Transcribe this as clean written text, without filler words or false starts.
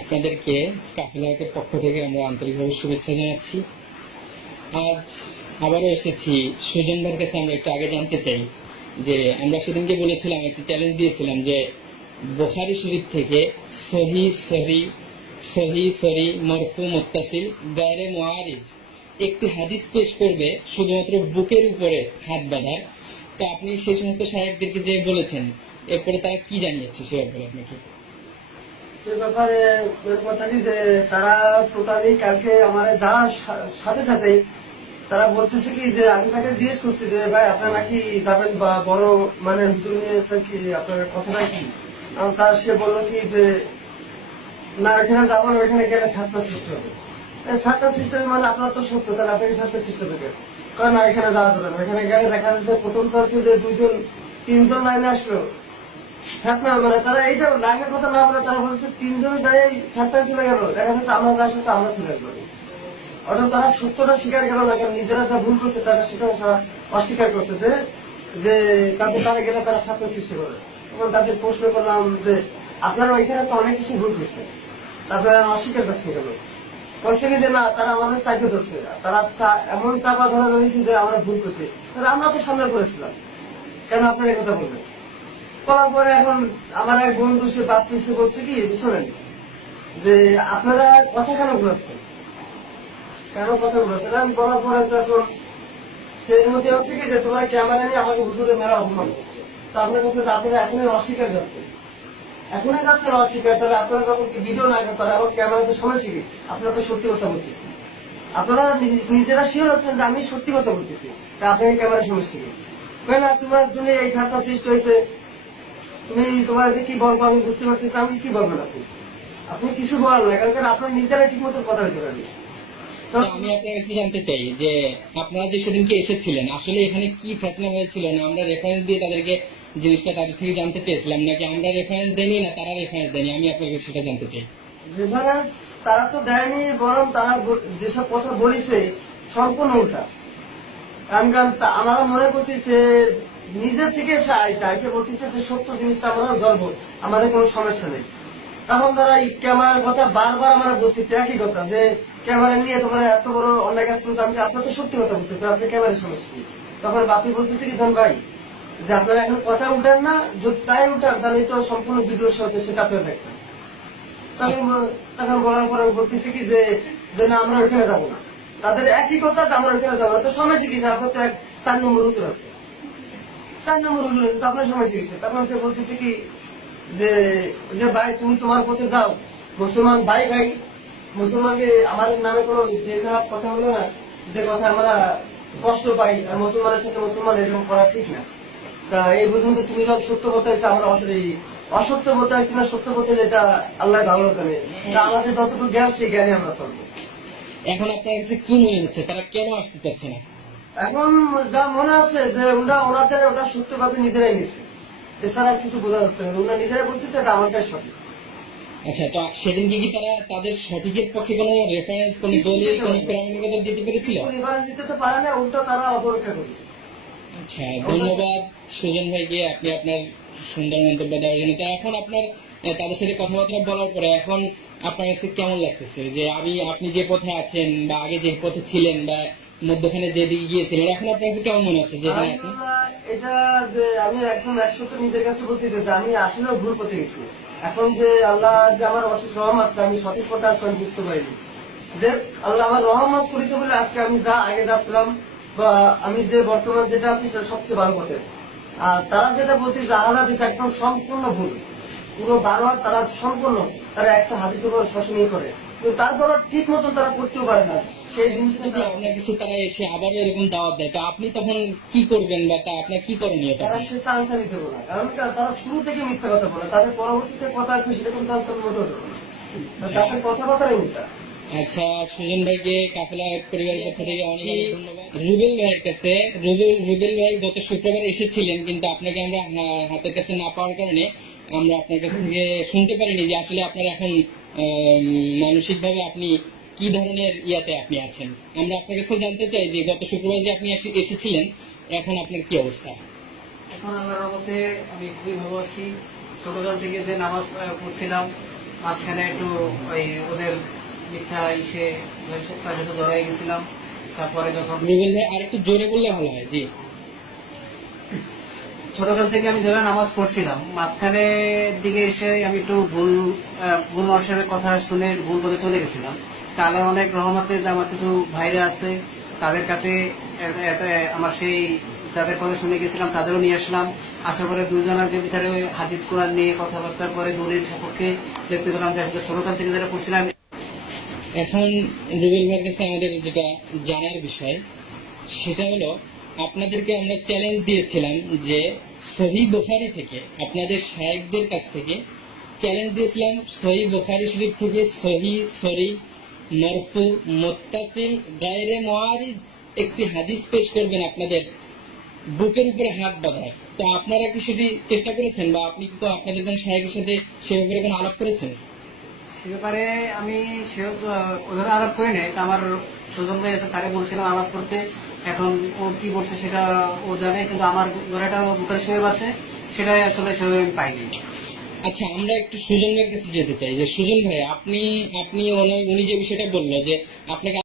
আপনাদেরকে কাফেলার পক্ষ থেকে আমরা আন্তরিকভাবে শুভেচ্ছা জানাচ্ছি। আজ আবারও এসেছি সুজন ভাইয়ের কাছে। আমরা একটু আগে জানতে চাই যে আমরা সেদিনকে বলেছিলাম, একটি চ্যালেঞ্জ দিয়েছিলাম যে বুখারী শরীফ থেকে সহি সহি সহি সরি মরফু মুত্তাসিল গায়রে মুআরিজ একটি হাদিস পেশ করবে শুধুমাত্র বুকের উপরে হাত বাঁধার। তো আপনি সেই সমস্ত শায়েখদেরকে যে বলেছেন, এরপরে তারা কি জানিয়েছে সে ব্যাপারে আপনাকে? সে ব্যাপারে কথা কি যে তারা টোটালি কালকে আমার যাওয়ার সাথে সাথে তারা বলতেছে কি যে আমি তাকে জিজ্ঞেস করছি যে ভাই আপনারা নাকি যাবেন বা বড় মানে হুজুর নিয়ে কি আপনার কথাটা কি, তার সে বললো কি যে না ওইখানে যাবো না, ওইখানে গেলে ঠাট্টা সৃষ্টি হবে। ঠাট্টা সৃষ্টি হবে মানে আপনার তো সত্য, তাহলে আপনাকে ঠাট্টা সৃষ্টি হবে কারণ না এখানে যাওয়া যাবে না। ওইখানে গেলে দেখা যাচ্ছে প্রথম তরফে যে দুইজন তিনজন লাইনে আসলো ঠাট্টা, মানে তারা এইটা লাইনের কথা না বলে তারা বলছে তিনজনে দাঁড়িয়ে ঠাট্টা চলে গেল, দেখা যাচ্ছে আমরা যার সাথে আমরা চলে গেল। অর্থাৎ তারা সত্যটা স্বীকার গেল না, কারণ নিজেরা যা ভুল করছে তারা সেটা অস্বীকার করছে যে তাদের তারা গেলে তারা ঠাট্টা সৃষ্টি করে। এবং তাদের প্রশ্ন করলাম যে আপনারা ওইখানে তো অনেক কিছু ভুল করছে, তারপরে অস্বীকার করছে গেল বলছে কি যে না তারা আমাদের চাইতে ধরছে, তারা এমন চাপা ধরা ধরেছে যে আমরা ভুল করছি, আমরা তো সামনে করেছিলাম, কেন আপনারা এই কথা বলবেন? করার পরে এখন আমার এক বন্ধু সে বাপ সে বলছে কি যে শোনেন যে আপনারা কথা কেন ঘুরাচ্ছেন, কেন কথা ঘুরাচ্ছেন? আমি বলার পরে তখন সেই মধ্যে হচ্ছে কি যে তোমার ক্যামেরা নিয়ে আমাকে হুজুরে মেলা অপমান করছে। তো আপনার কাছে আপনারা এখনই অস্বীকার যাচ্ছেন, এখনই যাচ্ছেন অস্বীকার, তাহলে আপনারা যখন ভিডিও না করতে এখন ক্যামেরাতে সময় শিখে আপনারা তো সত্যি কথা বলতেছেন, আপনারা নিজেরা শিওর হচ্ছেন যে আমি সত্যি কথা বলতেছি, তা আপনাকে ক্যামেরা সময় শিখে না তোমার জন্য এই ধাক্কা সৃষ্টি হয়েছে, তুমি তোমার যে কি বলবো আমি বুঝতে পারতেছি, আমি কি বলবেন আপনি? আপনি কিছু বলেন না, কারণ আপনার নিজেরা ঠিক মতো কথা বলতে পারেন। তো আমি আপনার কাছে জানতে চাই যে আপনারা যে সেদিনকে এসেছিলেন আসলে এখানে কি ফেতনা হয়েছিল, না আমরা রেফারেন্স দিয়ে তাদেরকে জিনিসটা তাদের থেকে জানতে চেয়েছিলাম, নাকি আমরা রেফারেন্স দেইনি না তারা রেফারেন্স দেয়নি? আমি আপনার কাছে সেটা জানতে চাই। রেফারেন্স তারা তো দেয়নি, বরং তারা যেসব কথা বলেছে সম্পূর্ণ উল্টা। কারণ আমরা মনে করছি সে নিজের থেকে এসে আইসে বলতেছে যে সত্য জিনিসটা আমরা ধরবো, আমাদের কোনো সমস্যা নেই। তখন তারা ক্যামেরার কথা বারবার আমরা বলতেছে একই কথা যে ক্যামেরা নিয়ে তোমরা এত বড় অন্যায় কাজ করছো, আমি আপনার তো সত্যি কথা বলতেছে, আপনি ক্যামেরার সমস্যা নেই। তখন বাপি বলতেছে কি ধন ভাই যে আপনারা এখন কথা উঠেন না, যদি তাই উঠান তাহলে তো সম্পূর্ণ ভিডিওর সাথে সেটা আপনারা দেখবেন। তখন বলার পরে বলতেছে কি যে না আমরা ওইখানে যাবো না, তাদের একই কথা আমরা ওইখানে যাবো না। তো সময় শিখিয়েছে আপনার তো 4 নম্বর হুজুর আছে, 4 নম্বর হুজুর আছে, তো আপনার সময় শিখিয়েছে। তখন সে বলতেছে কি যে যে ভাই তুমি তোমার পথে যাও, মুসলমান ভাই ভাই মুসলমানকে আমার নামে কোনো খারাপ কথা হলো না, যে কথা আমরা কষ্ট পাই, আর মুসলমানের সাথে মুসলমান এরকম করা ঠিক না। তা এই পর্যন্ত তুমি যখন সত্য কথা হয়েছে আমরা অসত্য কথা হয়েছি না সত্য কথা, যেটা আল্লাহ ভালো জানে। তা আমাদের যতটুকু জ্ঞান সেই জ্ঞানে আমরা চলবো। এখন আপনার কাছে কি মনে হচ্ছে তারা কেন আসতে চাচ্ছে না? এখন যা মনে হচ্ছে যে ওনাদের ওটা সত্যভাবে নিজেরাই নিচ্ছে, এছাড়া আর কিছু বোঝা যাচ্ছে না। ওনারা নিজেরাই বলতেছে এটা আমারটাই সঠিক। আচ্ছা, তো সেদিনকে কি তারা তাদের সঠিকের পক্ষে কোনো রেফারেন্স, কোনো দলিল, কোনো প্রমাণিকতা দিতে পেরেছিল? রেফারেন্স দিতে তো পারে না, উল্টো তারা অপেক্ষা করেছে। আচ্ছা, ধন্যবাদ সুজন ভাইকে আপনি আপনার সুন্দর মন্তব্য দেওয়ার জন্য। তো এখন আপনার তাদের সাথে কথাবার্তা বলার পরে এখন আপনার কাছে কেমন লাগতেছে যে আপনি যে পথে আছেন বা আগে যে পথে ছিলেন বা মধ্যখানে যেদিকে গিয়েছিলেন, এখন আপনার কাছে কেমন মনে হচ্ছে যে এখানে আছেন? এটা যে আমি একদম 100 নিজের কাছে বলতে যে আমি আসলে ভুল পথে গেছি। এখন যে আল্লাহ যে আমার অশেষ রহমত, আমি সঠিক পথে আসলে বুঝতে পারিনি যে আল্লাহ আমার রহমত করেছে বলে আজকে আমি যা আগে যাচ্ছিলাম বা আমি যে বর্তমান যেটা আছি সেটা সবচেয়ে ভালো পথে। আর তারা যেটা বলছে যে আল্লাহ দিতে একদম সম্পূর্ণ ভুল, পুরো 12 তারা সম্পূর্ণ তারা একটা হাদিসের উপর শাসনই করে, কিন্তু তারপর ঠিক মতন তারা করতেও পারে না সেই জিনিসটা। যদি আপনার কাছে তারা এসে আবারও এরকম দাওয়াত দেয়, তো আপনি তখন কি করবেন বা তা আপনার কি করণীয়? তারা সে চান্স আমি দেবো না, কারণ তারা শুরু থেকে মিথ্যা কথা বলে, তাদের পরবর্তীতে কথা আসবে সেরকম চান্স আমি মোটেও দেবো না, তাদের কথাবার্তাই উল্টা। আচ্ছা, সুজন ভাইকে কাফেলা পরিবারের পক্ষ থেকে অনেক ধন্যবাদ। রুবেল ভাইয়ের কাছে, রুবেল ভাই গত শুক্রবার এসেছিলেন, কিন্তু আপনাকে আমরা হাতের কাছে না পাওয়ার কারণে আমরা আপনার কাছ থেকে শুনতে পারিনি যে আসলে আপনার এখন মানসিক ভাবে আপনি কি ধরনের ইয়াতে আপনি আছেন। আমরা আপনার কাছে জানতে চাই যে গত শুক্রবার যে আপনি এসেছিলেন, এখন আপনার কি অবস্থা? এখন আল্লাহর রহমতে আমি খুবই ভালো আছি। ছোটকাল থেকে যে নামাজ পড়ছিলাম, মাঝখানে একটু ওই ওদের মিথ্যা ইসে তার সাথে জড়াই গেছিলাম। তারপরে যখন রুবেল ভাই আর একটু জোরে বললে ভালো হয়। জি। ছোটকাল থেকে আমি যেভাবে নামাজ পড়ছিলাম, মাঝখানে দিকে এসে আমি একটু ভুল মানুষের কথা শুনে ভুল পথে চলে গেছিলাম। তাহলে অনেক রহমতে যে আমার কিছু ভাইরা আছে, তাদের কাছে আমার সেই যাদের কথা শুনে গেছিলাম তাদেরও নিয়ে আসলাম। আশা করে দুজনের ভিতরে হাদিস কোরআন নিয়ে কথাবার্তা করে দলিল সপক্ষে দেখতে পেলাম যে আসলে ছোটকাল থেকে যারা পড়ছিলাম। এখন রুবেল ভাইয়ের কাছে আমাদের যেটা জানার বিষয় সেটা হলো, আপনাদেরকে আমরা চ্যালেঞ্জ দিয়েছিলাম যে সহি বুখারী থেকে, আপনাদের শায়েখদের কাছ থেকে চ্যালেঞ্জ দিয়েছিলাম, সহি বুখারী শরীফ থেকে সহি সরি মারফু মুত্তাসিল গায়রে মুআরিজ একটি হাদিস পেশ করবেন আপনাদের বুকের উপরে হাত বাঁধায়। তো আপনারা কি সেটি চেষ্টা করেছেন, বা আপনি কি আপনাদের কোন শায়েখের সাথে সে ব্যাপারে কোনো আলাপ করেছেন? সে ব্যাপারে আমি সেহেতু ওদের আলাপ করি নাই, তা আমার সুজন ভাই আছে, তাকে বলছিলাম আলাপ করতে। এখন ও কি বলছে সেটা ও জানে, কিন্তু আমার ঘরেটা বুকারি সাহেব আছে, সেটাই আসলে সেভাবে আমি পাইনি। আচ্ছা, আমরা একটু সুজন ভাইয়ের কাছে যেতে চাই যে সুজন ভাই, আপনি আপনি উনি যে বিষয়টা বললো যে আপনাকে